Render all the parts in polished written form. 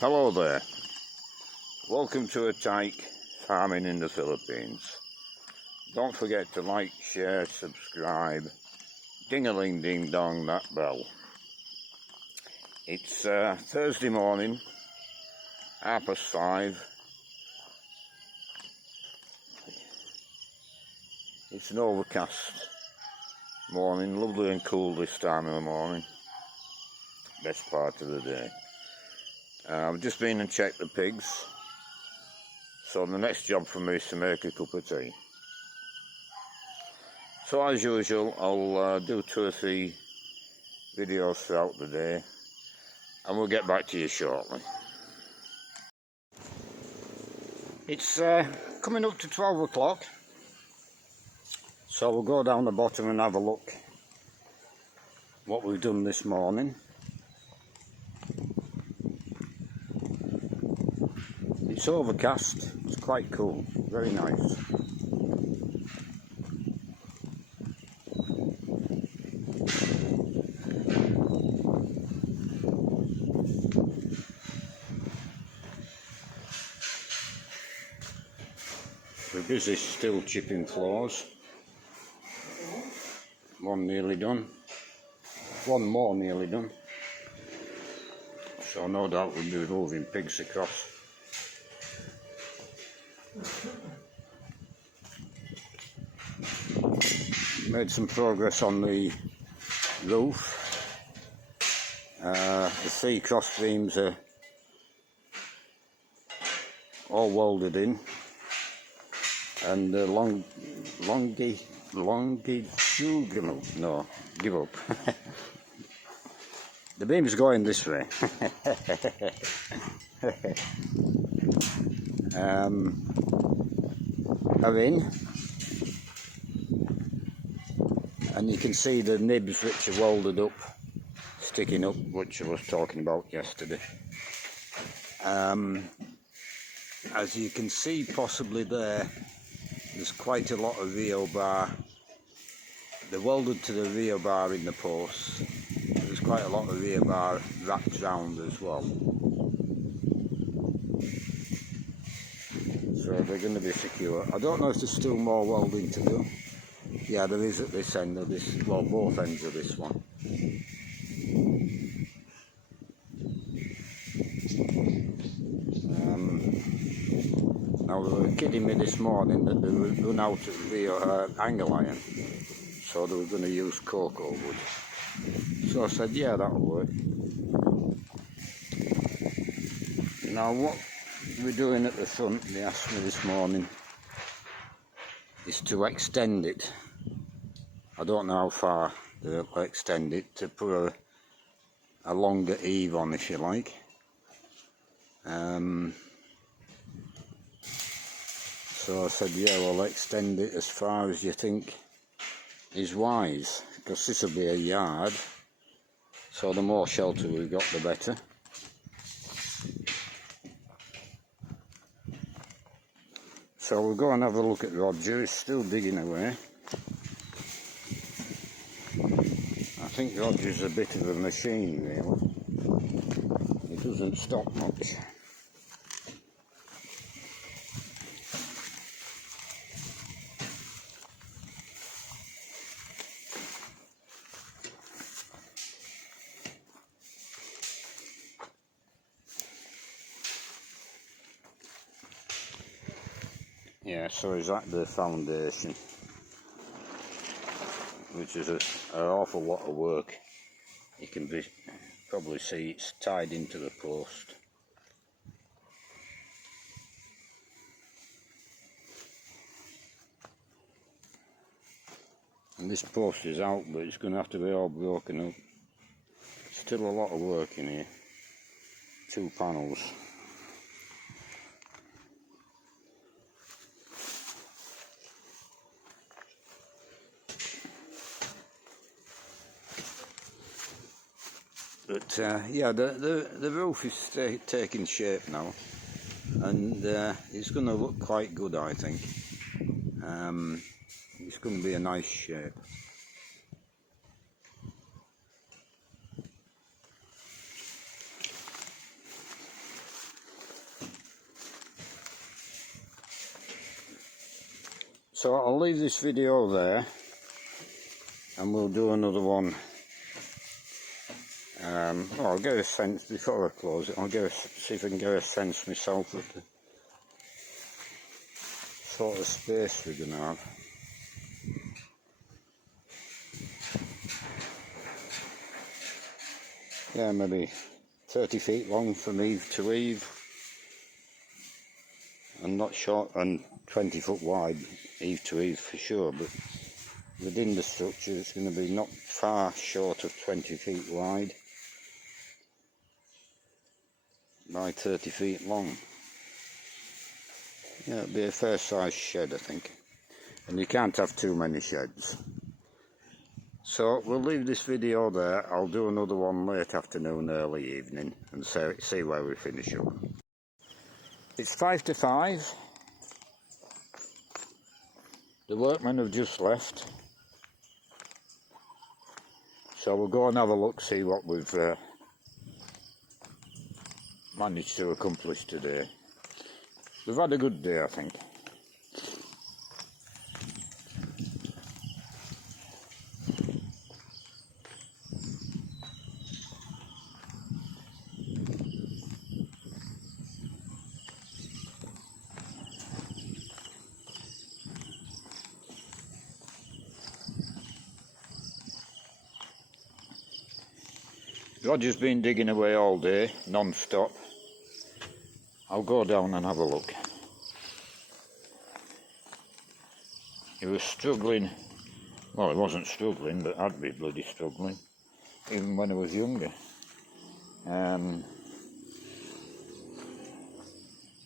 Hello there, welcome to a tyke farming in the Philippines. Don't forget to like, share, subscribe, ding-a-ling ding dong that bell. It's Thursday morning, 5:30. It's an overcast morning, lovely and cool this time of the morning, best part of the day. I've just been and checked the pigs, so the next job for me is to make a cup of tea. So as usual, I'll do 2 or 3 videos throughout the day, and we'll get back to you shortly. It's coming up to 12 o'clock, so we'll go down the bottom and have a look what we've done this morning. It's overcast, it's quite cool, very nice. We're busy still chipping floors. One nearly done, one more nearly done. So no doubt we'll be moving pigs across. Made some progress on the roof. The 3 cross beams are all welded in, and the longitudinal, no, give up. The beam's going this way. Are in, and you can see the nibs which are welded up, sticking up, which I was talking about yesterday. As you can see possibly there's quite a lot of rebar. They're welded to the rebar in the posts. There's quite a lot of rebar wrapped round as well. So they're going to be secure. I don't know if there's still more welding to do. Yeah, there is at this end of this, well, both ends of this one. Now they were kidding me this morning that they would run out of the angle iron, so they were going to use cocoa wood. So I said, yeah, that'll work. Now what we're doing at the front, they asked me this morning, is to extend it. I don't know how far they'll extend it, to put a longer eave on, if you like. So I said, yeah, well, extend it as far as you think is wise, because this will be a yard, so the more shelter we've got, the better. So we'll go and have a look at Roger. He's still digging away. I think Roger's a bit of a machine, really. He doesn't stop much. Yeah, so he's at the foundation, which is an awful lot of work. You can probably see it's tied into the post. And this post is out, but it's going to have to be all broken up. Still a lot of work in here. 2 panels. But yeah, the roof is taking shape now, and it's going to look quite good, I think. It's going to be a nice shape. So I'll leave this video there and we'll do another one. I'll get a sense before I close it. See if I can get a sense myself of the sort of space we're going to have. Yeah, maybe 30 feet long from eave to eave, and not short, and 20 foot wide eave to eave for sure, but within the structure it's going to be not far short of 20 feet wide by 30 feet long. Yeah, it'll be a fair sized shed, I think, and you can't have too many sheds. So we'll leave this video there. I'll do another one late afternoon, early evening, and see where we finish up. It's 5 to 5. The workmen have just left, so we'll go and have a look, see what we've managed to accomplish today. We've had a good day, I think. Roger's been digging away all day, non-stop. I'll go down and have a look. He was struggling, well, he wasn't struggling, but I'd be bloody struggling, even when I was younger.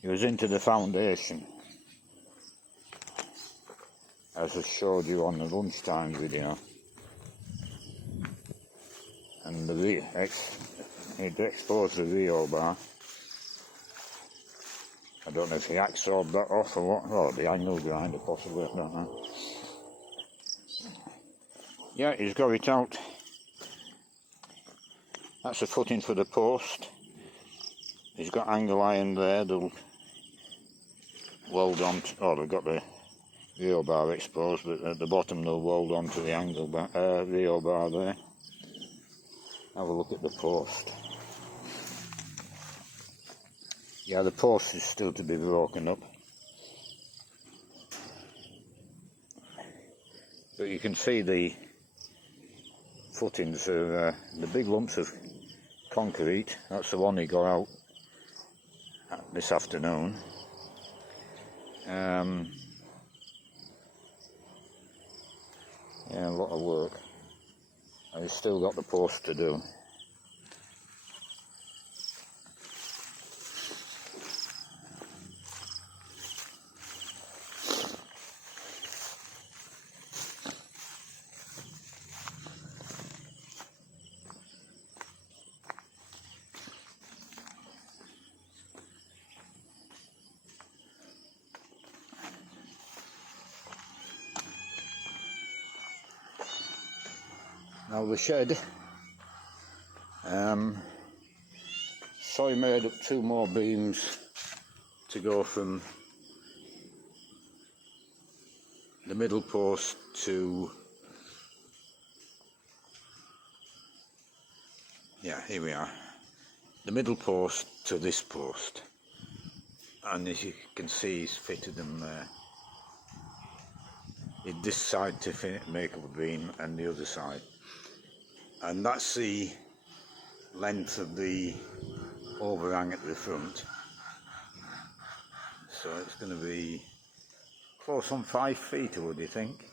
He was into the foundation, as I showed you on the lunchtime video. And he'd exposed the VO bar. I don't know if he axed that off or what, or the angle grinder possibly, I don't know. Yeah, he's got it out. That's a footing for the post. He's got angle iron there, they'll weld on, they've got the VO bar exposed, but at the bottom they'll weld onto the angle VO bar there. Have a look at the post. Yeah, the post is still to be broken up. But you can see the footings of the big lumps of concrete. That's the one he got out this afternoon. Yeah, a lot of work. And he's still got the post to do. Now the shed, so he made up 2 more beams to go from the middle post to, yeah, here we are, the middle post to this post, and as you can see he's fitted them there. This side to make up a beam and the other side. And that's the length of the overhang at the front. So it's going to be close on 5 feet, would you think?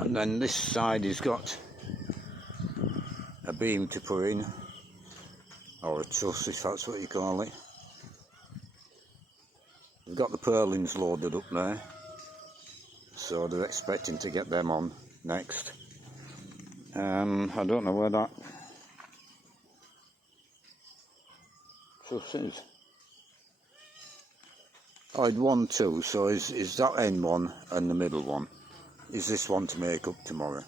And then this side has got a beam to put in, or a truss if that's what you call it. We've got the purlins loaded up there, so they're expecting to get them on next. I don't know where that truss is. Oh, I'd 1, 2, so is that end one and the middle one? Is this one to make up tomorrow?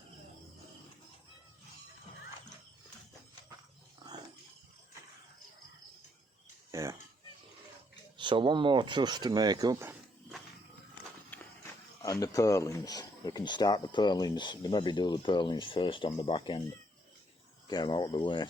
Yeah. So one more truss to make up, and the purlins. We can start the purlins. They maybe do the purlins first on the back end. Get them out of the way.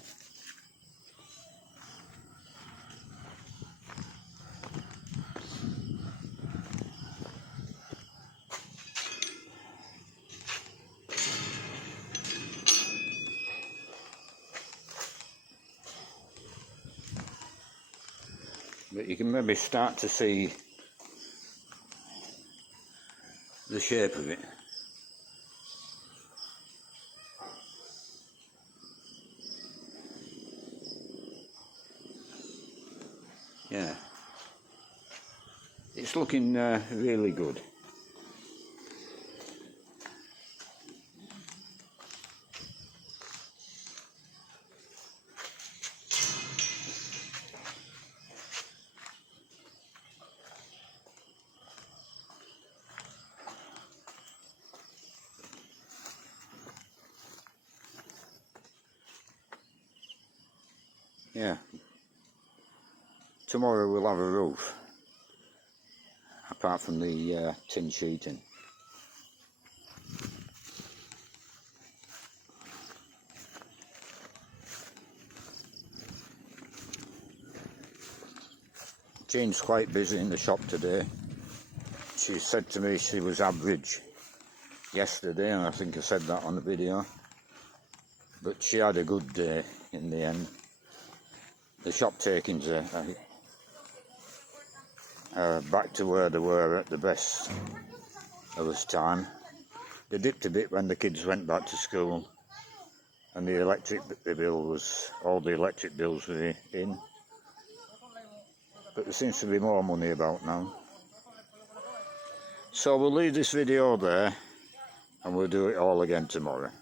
But you can maybe start to see the shape of it. Yeah, it's looking really good. Yeah. Tomorrow we'll have a roof, apart from the tin sheeting. Jean's quite busy in the shop today. She said to me she was average yesterday, and I think I said that on the video. But she had a good day in the end. The shop takings are back to where they were at the best of this time. They dipped a bit when the kids went back to school, and the electric bill was, all the electric bills were in. But there seems to be more money about now. So we'll leave this video there, and we'll do it all again tomorrow.